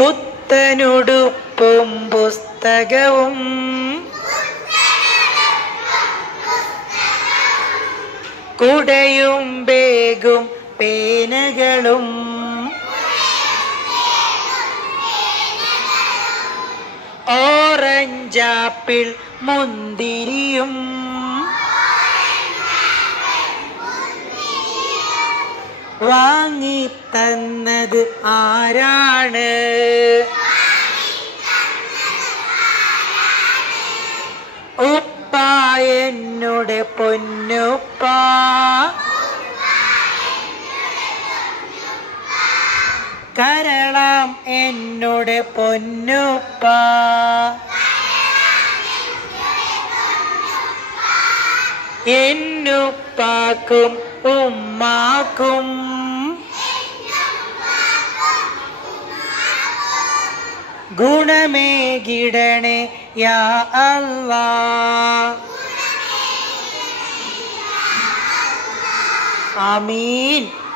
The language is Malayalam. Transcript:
പുത്തനുടുപ്പും പുസ്തകവും കുടയും ബേഗും പേനകളും ഓറഞ്ചാപ്പിൾ മുന്തിരിയും വാങ്ങിത്തന്നത് ആരാണ്? ഉപ്പ, എന്നോട് പൊന്നുപ്പ. കരളാം എന്നോട് പൊന്നുപ്പ. എന്നുപ്പാക്കും ഉമ്മാക്കും ഗുണമേകിടണേ യാ അല്ലാഹ്. ആമീൻ.